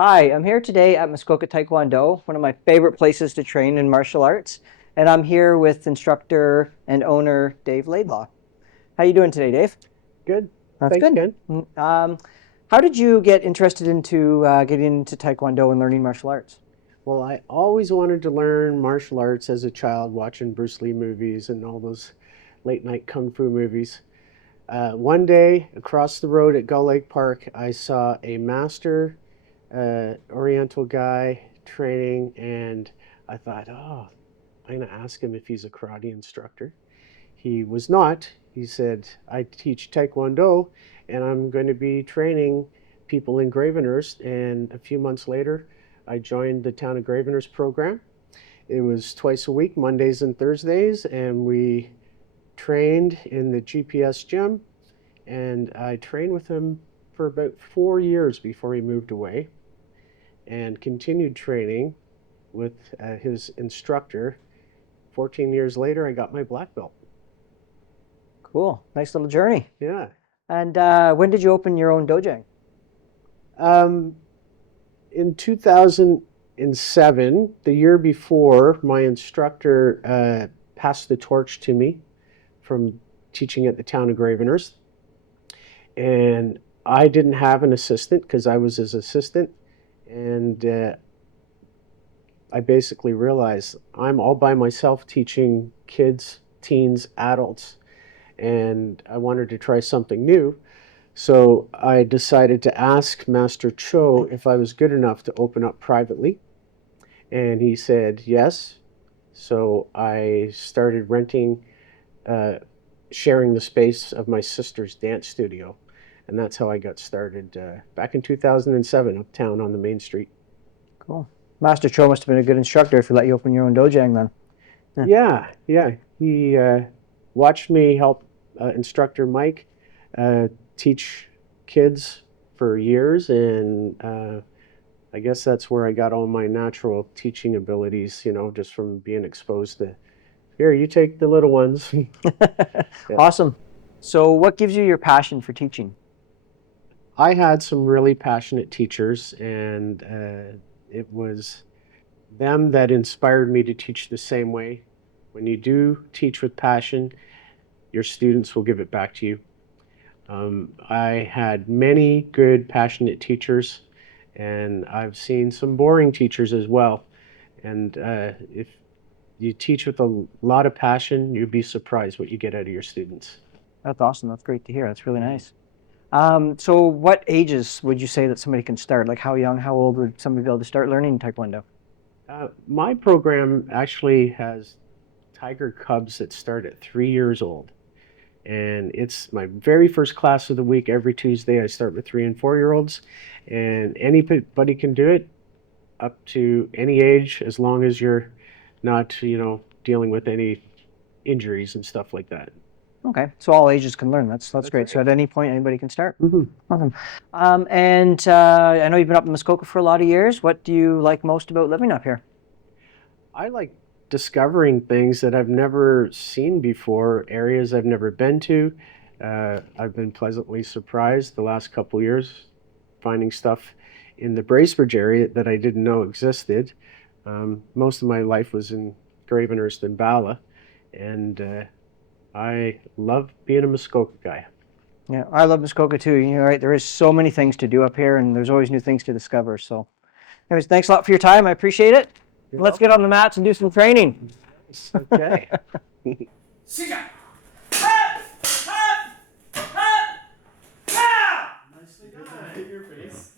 Hi, I'm here today at Muskoka Taekwondo, one of my favorite places to train in martial arts, and I'm here with instructor and owner Dave Laidlaw. How you doing today, Dave? Good. That's Thanks, good. Ken. How did you get interested into getting into Taekwondo and learning martial arts? Well, I always wanted to learn martial arts as a child, watching Bruce Lee movies and all those late night kung fu movies. One day across the road at Gull Lake Park, I saw a master Oriental guy training, and I thought, oh, I'm going to ask him if he's a karate instructor. He was not. He said, I teach Taekwondo and I'm going to be training people in Gravenhurst. And a few months later, I joined the Town of Gravenhurst program. It was twice a week, Mondays and Thursdays, and we trained in the GPS gym. And I trained with him for about 4 years before he moved away and continued training with his instructor. 14 years later, I got my black belt. Cool, nice little journey. Yeah. And when did you open your own dojo? Um, in 2007, the year before, my instructor passed the torch to me from teaching at the Town of Gravenhurst. And I didn't have an assistant because I was his assistant. And I basically realized I'm all by myself teaching kids, teens, adults, and I wanted to try something new. So I decided to ask Master Cho if I was good enough to open up privately. And he said yes. So I started renting, uh, sharing the space of my sister's dance studio. And that's how I got started back in 2007 uptown on the main street. Cool. Master Cho must have been a good instructor if he let you open your own dojo then. Yeah. Yeah. He watched me help instructor Mike teach kids for years, and I guess that's where I got all my natural teaching abilities, just from being exposed to, here, you take the little ones. Yeah. Awesome. So what gives you your passion for teaching? I had some really passionate teachers, and it was them that inspired me to teach the same way. When you do teach with passion, your students will give it back to you. I had many good, passionate teachers, and I've seen some boring teachers as well. And if you teach with a lot of passion, you'd be surprised what you get out of your students. That's awesome. That's great to hear. That's really nice. So what ages would you say that somebody can start? Like how young, how old would somebody be able to start learning Taekwondo? My program actually has tiger cubs that start at 3 years old. And it's my very first class of the week. Every Tuesday, I start with 3 and 4 year olds, and anybody can do it up to any age as long as you're not, dealing with any injuries and stuff like that. Okay, so all ages can learn. That's great. Right. So at any point, anybody can start. Hmm. Awesome. And I know you've been up in Muskoka for a lot of years. What do you like most about living up here? I like discovering things that I've never seen before, areas I've never been to. I've been pleasantly surprised the last couple years finding stuff in the Bracebridge area that I didn't know existed. Most of my life was in Gravenhurst and Bala, and I love being a Muskoka guy. Yeah, I love Muskoka too. You're right. There is so many things to do up here, and there's always new things to discover. So, anyways, thanks a lot for your time. I appreciate it. You're Let's get on the mats and do some training. welcome. Okay. Nicely done. Hit your face.